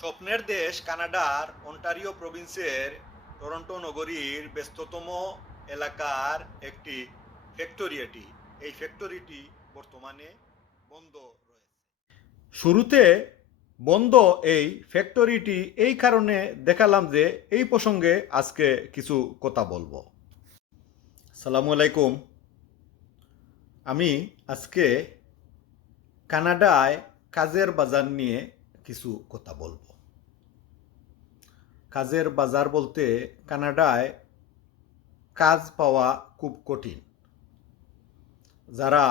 স্বপ্নের দেশ কানাডার অন্টারিও প্রভিন্সের টরন্টো নগরীর ব্যস্ততম এলাকার একটি ফ্যাক্টরি এটি। এই ফ্যাক্টরিটি বর্তমানে বন্ধ রয়েছে। শুরুতে বন্ধ এই ফ্যাক্টরিটি এই কারণে দেখালাম যে এই প্রসঙ্গে আজকে কিছু কথা বলবো। আসসালামু আলাইকুম। আমি আজকে কানাডায় কাজের বাজার নিয়ে কিছু কথা বলবো। কাজের বাজার বলতে কানাডায় কাজ পাওয়া খুব কঠিন। যারা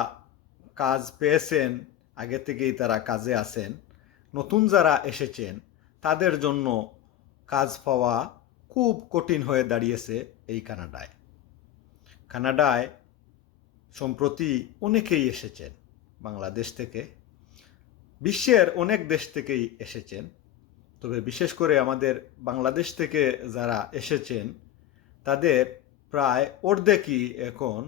কাজ পেয়েছেন আগে থেকেই তারা কাজে আছেন, নতুন যারা এসেছেন তাদের জন্য কাজ পাওয়া খুব কঠিন হয়ে দাঁড়িয়েছে এই কানাডায়। কানাডায় সম্প্রতি অনেকেই এসেছেন বাংলাদেশ থেকে, বিশ্বের অনেক দেশ থেকেই এসেছেন। তবে বিশেষ করে আমাদের বাংলাদেশ থেকে যারা এসেছেন তাদের প্রায় অর্ধেকই এখন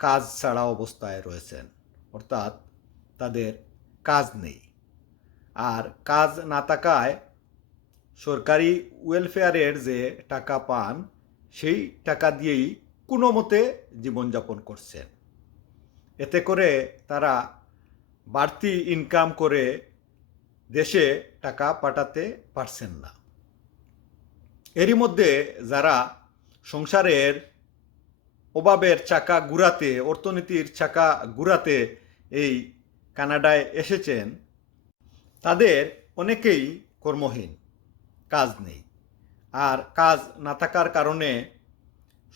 কাজ ছাড়া অবস্থায় রয়েছেন, অর্থাৎ তাদের কাজ নেই। আর কাজ না থাকায় সরকারি ওয়েলফেয়ারের যে টাকা পান সেই টাকা দিয়েই কোনো মতে জীবনযাপন করছেন। এতে করে তারা বাড়তি ইনকাম করে দেশে টাকা পাঠাতে পারছেন না। এরই মধ্যে যারা সংসারের অভাবের চাকা ঘুরাতে, অর্থনীতির চাকা ঘুরাতে এই কানাডায় এসেছেন তাদের অনেকেই কর্মহীন, কাজ নেই। আর কাজ না থাকার কারণে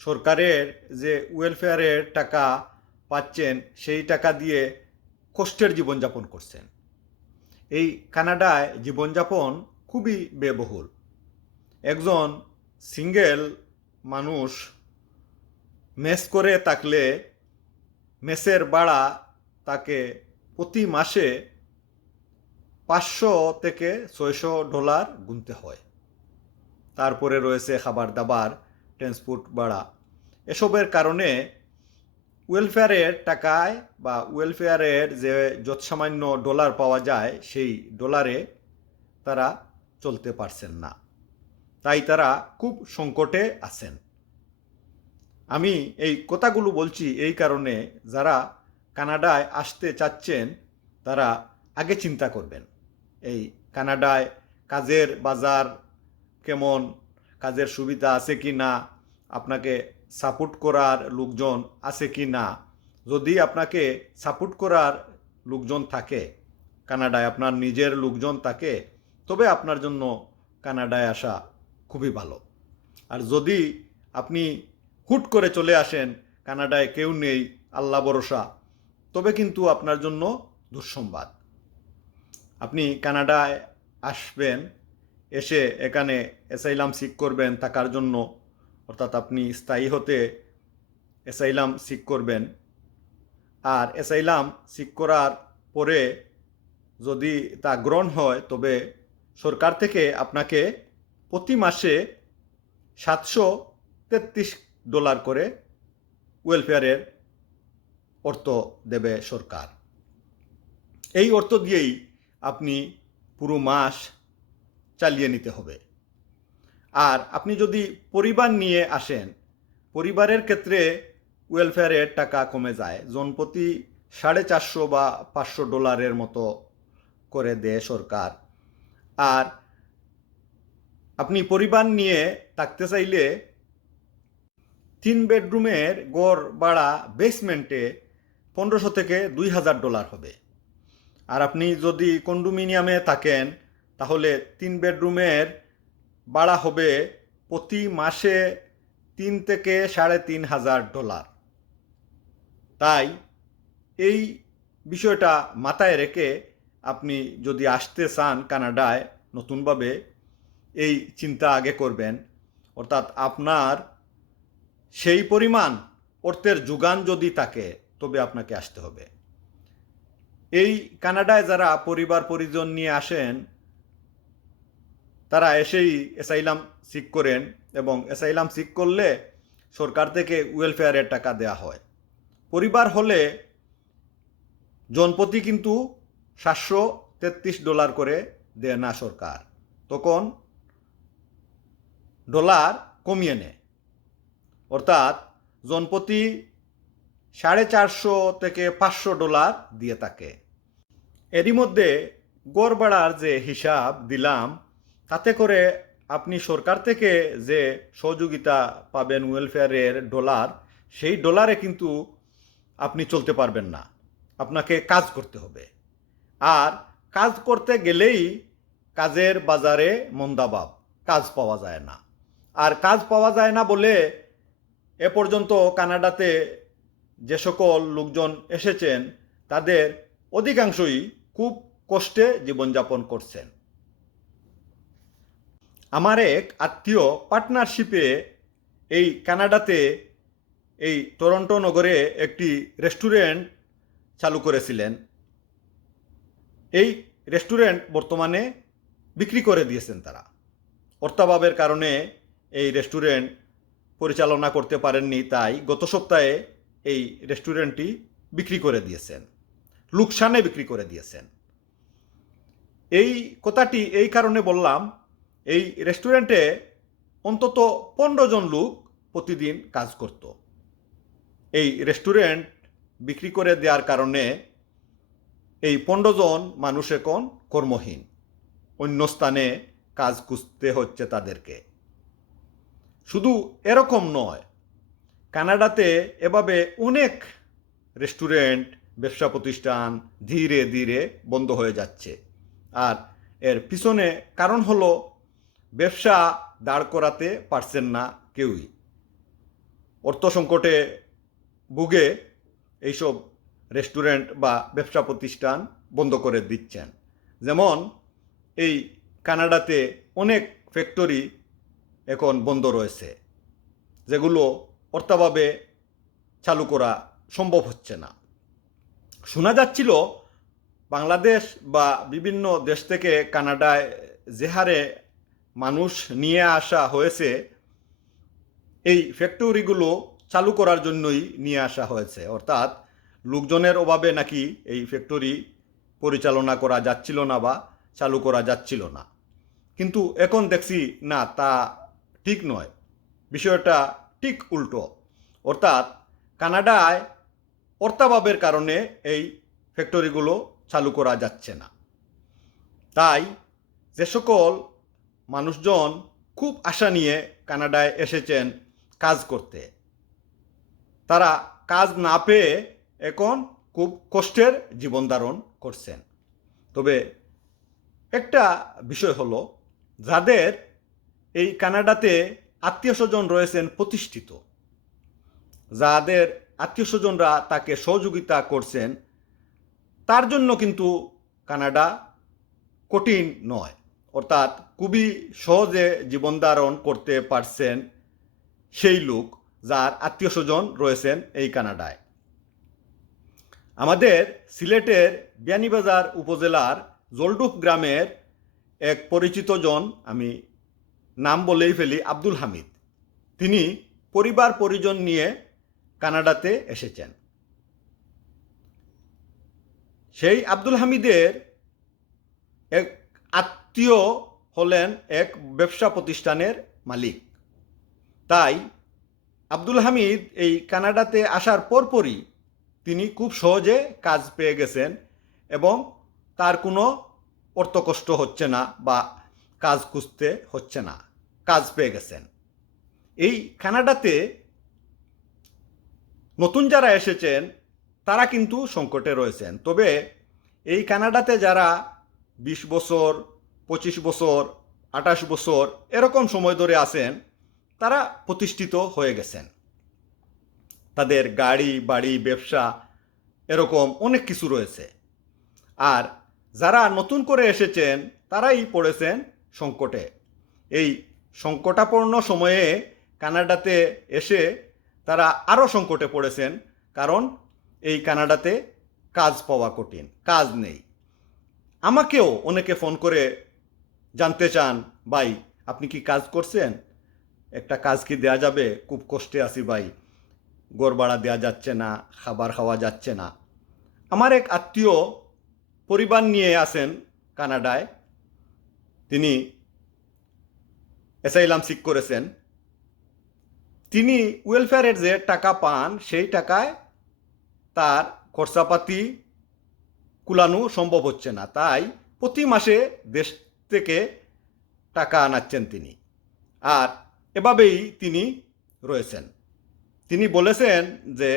সরকারের যে ওয়েলফেয়ারের টাকা পাচ্ছেন সেই টাকা দিয়ে কষ্টের জীবনযাপন করছেন। এই কানাডায় জীবনযাপন খুবই ব্যয়বহুল। একজন সিঙ্গেল মানুষ মেস করে থাকলে মেসের ভাড়া তাকে প্রতি মাসে $500 থেকে $600 গুনতে হয়। তারপরে রয়েছে খাবার দাবার, ট্রান্সপোর্ট ভাড়া। এসবের কারণে ওয়েলফেয়ারের টাকায় বা ওয়েলফেয়ারের যে যৎসামান্য ডলার পাওয়া যায় সেই ডলারে তারা চলতে পারছেন না। তাই তারা খুব সংকটে আছেন। আমি এই কথাগুলো বলছি এই কারণে যারা কানাডায় আসতে চাচ্ছেন তারা আগে চিন্তা করবেন এই কানাডায় কাজের বাজার কেমন, কাজের সুবিধা আছে কি না, আপনাকে সাপোর্ট করার লোকজন আছে কি না। যদি আপনাকে সাপোর্ট করার লোকজন থাকে, কানাডায় আপনার নিজের লোকজন থাকে, তবে আপনার জন্য কানাডায় আসা খুবই ভালো। আর যদি আপনি হুট করে চলে আসেন, কানাডায় কেউ নেই, আল্লাহ ভরসা, তবে কিন্তু আপনার জন্য দুঃসংবাদ। আপনি কানাডায় আসবেন, এসে এখানে অ্যাসাইলাম সিক করবেন থাকার জন্য, অর্থাৎ আপনি স্থায়ী হতে অ্যাসাইলাম সিক করবেন। আর অ্যাসাইলাম সিক করার পরে যদি তা গ্রহণ হয় তবে সরকার থেকে আপনাকে প্রতি মাসে $733 করে ওয়েলফেয়ারের অর্থ দেবে সরকার। এই অর্থ দিয়েই আপনি পুরো মাস চালিয়ে নিতে হবে। আর আপনি যদি পরিবার নিয়ে আসেন, পরিবারের ক্ষেত্রে ওয়েলফেয়ারের টাকা কমে যায়, জনপ্রতি $450 বা $500 মতো করে দেয় সরকার। আর আপনি পরিবার নিয়ে থাকতে চাইলে 3 বেডরুমের গড় ভাড়া বেসমেন্টে $1500 থেকে $2000 হবে। আর আপনি যদি কন্ডোমিনিয়ামে থাকেন তাহলে 3 বেডরুমের ভাড়া হবে প্রতি মাসে $3,000 থেকে $3,500। তাই এই বিষয়টা মাথায় রেখে আপনি যদি আসতে চান কানাডায় নতুনভাবে, এই চিন্তা আগে করবেন। অর্থাৎ আপনার সেই পরিমাণ অর্থের যোগান যদি থাকে তবে আপনাকে আসতে হবে। এই কানাডায় যারা পরিবার পরিজন নিয়ে আসেন তারা এসেই অ্যাসাইলাম সিক করেন, এবং অ্যাসাইলাম সিক করলে সরকার থেকে ওয়েলফেয়ারের টাকা দেওয়া হয়। পরিবার হলে জনপ্রতি কিন্তু $733 করে দেয় না সরকার, তখন ডলার কমিয়ে নেয়, অর্থাৎ জনপ্রতি $450 থেকে $500 দিয়ে থাকে। এরই মধ্যে গড় ভাড়ার যে হিসাব দিলাম, তাতে করে আপনি সরকার থেকে যে সহযোগিতা পাবেন ওয়েলফেয়ারের ডলার, সেই ডলারে কিন্তু আপনি চলতে পারবেন না, আপনাকে কাজ করতে হবে। আর কাজ করতে গেলেই কাজের বাজারে মন্দাভাব, কাজ পাওয়া যায় না। আর কাজ পাওয়া যায় না বলে এ পর্যন্ত কানাডাতে যে সকল লোকজন এসেছেন তাদের অধিকাংশই খুব কষ্টে জীবনযাপন করছেন। আমার এক আত্মীয় পার্টনারশিপে এই কানাডাতে এই টরন্টো নগরে একটি রেস্টুরেন্ট চালু করেছিলেন। এই রেস্টুরেন্ট বর্তমানে বিক্রি করে দিয়েছেন তারা। অর্থাভাবের কারণে এই রেস্টুরেন্ট পরিচালনা করতে পারেননি, তাই গত সপ্তাহে এই রেস্টুরেন্টটি বিক্রি করে দিয়েছেন, লোকসানে বিক্রি করে দিয়েছেন। এই কথাটি এই কারণে বললাম, এই রেস্টুরেন্টে অন্তত 15 জন লোক প্রতিদিন কাজ করত। এই রেস্টুরেন্ট বিক্রি করে দেওয়ার কারণে এই 15 জন মানুষ এখন কর্মহীন, অন্য স্থানে কাজ খুঁজতে হচ্ছে তাদেরকে। শুধু এরকম নয়, কানাডাতে এভাবে অনেক রেস্টুরেন্ট, ব্যবসা প্রতিষ্ঠান ধীরে ধীরে বন্ধ হয়ে যাচ্ছে। আর এর পিছনে কারণ হলো ব্যবসা দাঁড় করাতে পারছেন না কেউই। অর্থ সংকটে ভুগে এইসব রেস্টুরেন্ট বা ব্যবসা প্রতিষ্ঠান বন্ধ করে দিচ্ছেন। যেমন এই কানাডাতে অনেক ফ্যাক্টরি এখন বন্ধ রয়েছে, যেগুলো অর্থাভাবে চালু করা সম্ভব হচ্ছে না। শোনা যাচ্ছিল বাংলাদেশ বা বিভিন্ন দেশ থেকে কানাডায় যে হারে মানুষ নিয়ে আসা হয়েছে, এই ফ্যাক্টরিগুলো চালু করার জন্যই নিয়ে আসা হয়েছে। অর্থাৎ লোকজনের অভাবে নাকি এই ফ্যাক্টরি পরিচালনা করা যাচ্ছিল না বা চালু করা যাচ্ছিল না। কিন্তু এখন দেখছি না, তা ঠিক নয়, বিষয়টা ঠিক উল্টো। অর্থাৎ কানাডায় অর্থাভাবের কারণে এই ফ্যাক্টরিগুলো চালু করা যাচ্ছে না। তাই যে সকল মানুষজন খুব আশা নিয়ে কানাডায় এসেছেন কাজ করতে, তারা কাজ না পেয়ে এখন খুব কষ্টের জীবন ধারণ করছেন। তবে একটা বিষয় হলো, যাদের এই কানাডাতে আত্মীয় স্বজন রয়েছেন প্রতিষ্ঠিত, যাদের আত্মীয় স্বজনরা তাকে সহযোগিতা করছেন, তার জন্য কিন্তু কানাডা কঠিন নয়। অর্থাৎ খুবই সহজে জীবন ধারণ করতে পারছেন সেই লোক যার আত্মীয় স্বজন রয়েছেন এই কানাডায়। আমাদের সিলেটের বিয়ানীবাজার উপজেলার জলডুপ গ্রামের এক পরিচিত জন, আমি নাম বলেই ফেলি, আব্দুল হামিদ। তিনি পরিবার পরিজন নিয়ে কানাডাতে এসেছেন। সেই আব্দুল হামিদের এক আত্মীয় হলেন এক ব্যবসা প্রতিষ্ঠানের মালিক। তাই আব্দুল হামিদ এই কানাডাতে আসার পরপরই তিনি খুব সহজে কাজ পেয়ে গেছেন এবং তার কোনো অর্থকষ্ট হচ্ছে না বা কাজ খুঁজতে হচ্ছে না, কাজ পেয়ে গেছেন। এই কানাডাতে নতুন যারা এসেছেন তারা কিন্তু সংকটে রয়েছেন। তবে এই কানাডাতে যারা 20 বছর, 25 বছর, 28 বছর এরকম সময় ধরে আছেন, তারা প্রতিষ্ঠিত হয়ে গেছেন। তাদের গাড়ি বাড়ি ব্যবসা এরকম অনেক কিছু রয়েছে। আর যারা নতুন করে এসেছেন তারাই পড়েছেন সংকটে। এই সংকটাপন্ন সময়ে কানাডাতে এসে তারা আরও সংকটে পড়েছেন, কারণ এই কানাডাতে কাজ পাওয়া কঠিন, কাজ নেই। আমাকেও অনেকে ফোন করে জানতে চান, ভাই আপনি কি কাজ করছেন, একটা কাজ কি দেয়া যাবে, খুব কষ্টে আছি ভাই, ঘর ভাড়া দেওয়া যাচ্ছে না, খাবার খাওয়া যাচ্ছে না। আমার এক আত্মীয় পরিবার নিয়ে আসেন কানাডায়, তিনি অ্যাসাইলাম সিক করেছেন, তিনি ওয়েলফেয়ারের যে টাকা পান সেই টাকায় তার খরচাপাতি কুলানো সম্ভব হচ্ছে না, তাই প্রতি মাসে দেশ থেকে টাকা আনাচ্ছেন তিনি। আর এভাবেই তিনি রয়েছেন। তিনি বলেছেন যে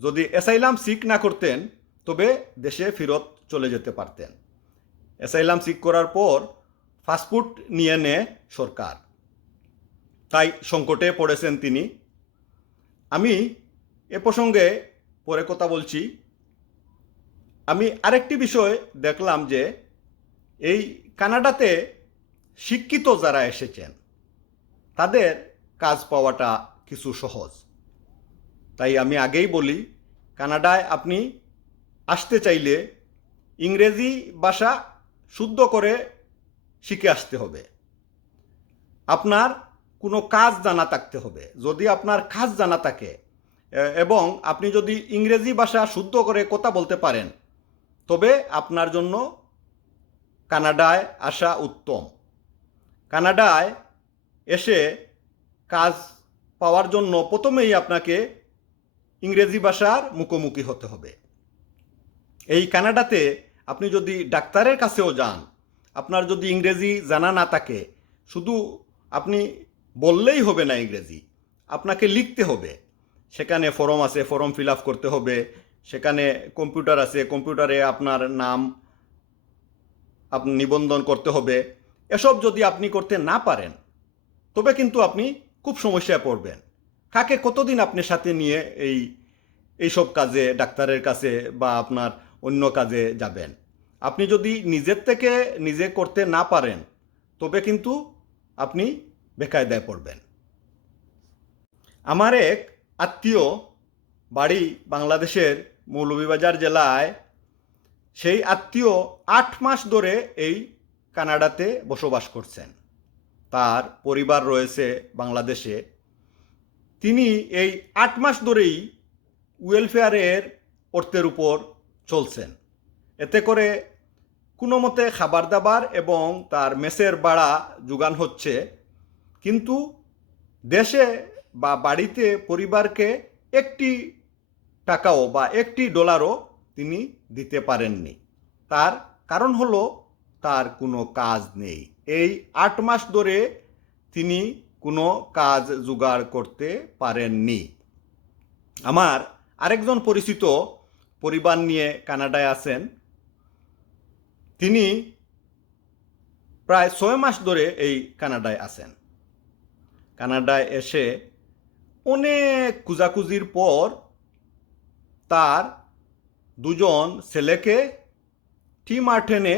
যদি অ্যাসাইলাম সিক না করতেন তবে দেশে ফেরত চলে যেতে পারতেন। অ্যাসাইলাম সিক করার পর পাসপোর্ট নিয়ে নেয় সরকার, তাই সংকটে পড়েছেন তিনি। আমি এ প্রসঙ্গে পরে কথা বলছি। আমি আরেকটি বিষয় দেখলাম যে এই কানাডাতে শিক্ষিত যারা এসেছেন তাদের কাজ পাওয়াটা কিছু সহজ। তাই আমি আগেই বলি, কানাডায় আপনি আসতে চাইলে ইংরেজি ভাষা শুদ্ধ করে শিখে আসতে হবে। আপনার কোনো কাজ জানা থাকতে হবে। যদি আপনার কাজ জানা থাকে এবং আপনি যদি ইংরেজি ভাষা শুদ্ধ করে কথা বলতে পারেন তবে আপনার জন্য কানাডায় আসা উত্তম। কানাডায় এসে কাজ পাওয়ার জন্য প্রথমেই আপনাকে ইংরেজি ভাষার মুখোমুখি হতে হবে। এই কানাডাতে আপনি যদি ডাক্তারের কাছেও যান, আপনার যদি ইংরেজি জানা না থাকে, শুধু আপনি বললেই হবে না ইংরেজি, আপনাকে লিখতে হবে। সেখানে ফর্ম আছে, ফর্ম ফিল আপ করতে হবে। সেখানে কম্পিউটার আছে, কম্পিউটারে আপনার নাম আপনি নিবন্ধন করতে হবে। এসব যদি আপনি করতে না পারেন তবে কিন্তু আপনি খুব সমস্যায় পড়বেন। কাকে কতদিন আপনার সাথে নিয়ে এইসব কাজে ডাক্তারের কাছে বা আপনার অন্য কাজে যাবেন? আপনি যদি নিজের থেকে নিজে করতে না পারেন তবে কিন্তু আপনি বেকায়দায় পড়বেন। আমার এক আত্মীয় বাড়ি বাংলাদেশের মৌলভীবাজার জেলায়। সেই আত্মীয় 8 মাস ধরে এই কানাডাতে বসবাস করছেন। তার পরিবার রয়েছে বাংলাদেশে। তিনি এই 8 মাস ধরেই ওয়েলফেয়ারের অর্থের উপর চলছেন। এতে করে কোনো মতে খাবার দাবার এবং তার মেসের ভাড়া যোগান হচ্ছে, কিন্তু দেশে বা বাড়িতে পরিবারকে একটি টাকাও বা একটি ডলারও তিনি দিতে পারেননি। তার কারণ হলো তার কোনো কাজ নেই। এই 8 মাস ধরে তিনি কোনো কাজ জোগাড় করতে পারেননি। আমার আরেকজন পরিচিত পরিবার নিয়ে কানাডায় আছেন। তিনি প্রায় 6 মাস ধরে এই কানাডায় আছেন। কানাডায় এসে অনেক খোঁজাখুঁজির পর তার 2 জন ছেলেকে টিম মার্টেনে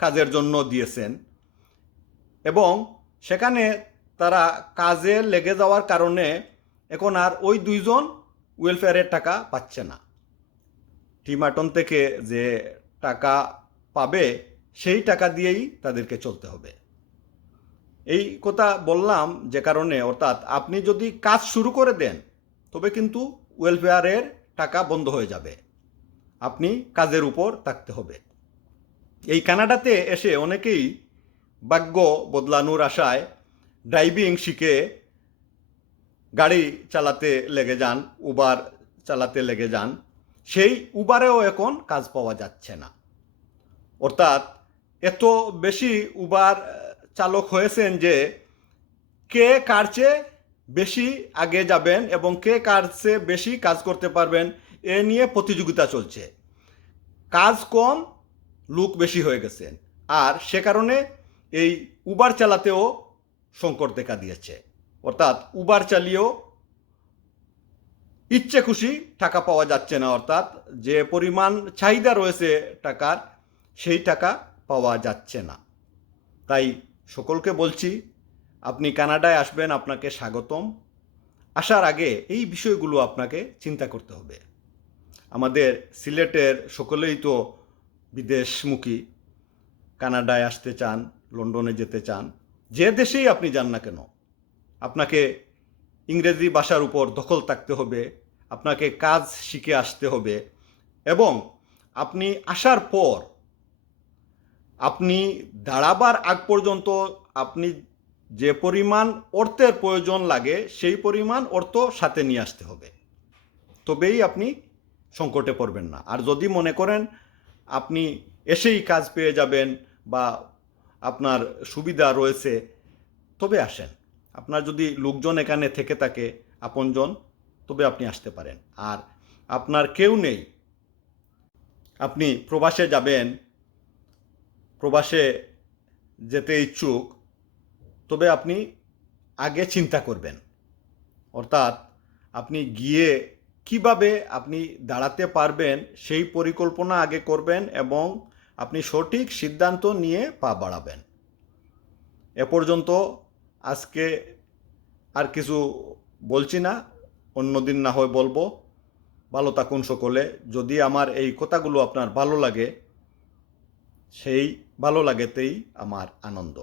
কাজের জন্য দিয়েছেন এবং সেখানে তারা কাজে লেগে যাওয়ার কারণে এখন আর ওই 2 জন ওয়েলফেয়ারের টাকা পাচ্ছে না। টিম মার্টন থেকে যে টাকা পাবে সেই টাকা দিয়েই তাদেরকে চলতে হবে। এই কথা বললাম যে কারণে, অর্থাৎ আপনি যদি কাজ শুরু করে দেন তবে কিন্তু ওয়েলফেয়ারের টাকা বন্ধ হয়ে যাবে। আপনি কাজের উপর থাকতে হবে। এই কানাডাতে এসে অনেকেই ভাগ্য বদলানোর আশায় ড্রাইভিং শিখে গাড়ি চালাতে লেগে যান, উবার চালাতে লেগে যান। সেই উবারেও এখন কাজ পাওয়া যাচ্ছে না। অর্থাৎ এত বেশি উবার চালক হয়েছেন যে কে কার চেয়ে বেশি আগে যাবেন এবং কে কার চেয়ে বেশি কাজ করতে পারবেন এ নিয়ে প্রতিযোগিতা চলছে। কাজ কম, লোক বেশি হয়ে গেছেন, আর সে কারণে এই উবার চালাতেও সংকট দেখা দিয়েছে। অর্থাৎ উবার চালিয়েও ইচ্ছে খুশি টাকা পাওয়া যাচ্ছে না, অর্থাৎ যে পরিমাণ চাহিদা রয়েছে টাকার সেই টাকা পাওয়া যাচ্ছে না। তাই সকলকে বলছি, আপনি কানাডায় আসবেন, আপনাকে স্বাগতম। আসার আগে এই বিষয়গুলো আপনাকে চিন্তা করতে হবে। আমাদের সিলেটের সকলেই তো বিদেশমুখী, কানাডায় আসতে চান, লন্ডনে যেতে চান। যে দেশেই আপনি যান না কেন আপনাকে ইংরেজি ভাষার উপর দখল থাকতে হবে, আপনাকে কাজ শিখে আসতে হবে এবং আপনি আসার পর আপনি দাঁড়াবার আগ পর্যন্ত আপনি যে পরিমাণ অর্থের প্রয়োজন লাগে সেই পরিমাণ অর্থ সাথে নিয়ে আসতে হবে, তবেই আপনি সংকটে পড়বেন না। আর যদি মনে করেন আপনি এসেই কাজ পেয়ে যাবেন বা আপনার সুবিধা রয়েছে, তবে আসেন। আপনার যদি লোকজন এখানে থেকে থাকে, আপনজন, তবে আপনি আসতে পারেন। আর আপনার কেউ নেই, আপনি প্রবাসে যাবেন, প্রবাসে যেতে ইচ্ছুক, তবে আপনি আগে চিন্তা করবেন। অর্থাৎ আপনি গিয়ে কিভাবে আপনি দাঁড়াতে পারবেন সেই পরিকল্পনা আগে করবেন এবং আপনি সঠিক সিদ্ধান্ত নিয়ে পা বাড়াবেন। এ পর্যন্ত আজকে আর কিছু বলছি না, অন্যদিন না হয় বলবো। ভালো থাকুন সকলে। যদি আমার এই কথাগুলো আপনার ভালো লাগে, সেই ভালো লাগেতেই আমার আনন্দ।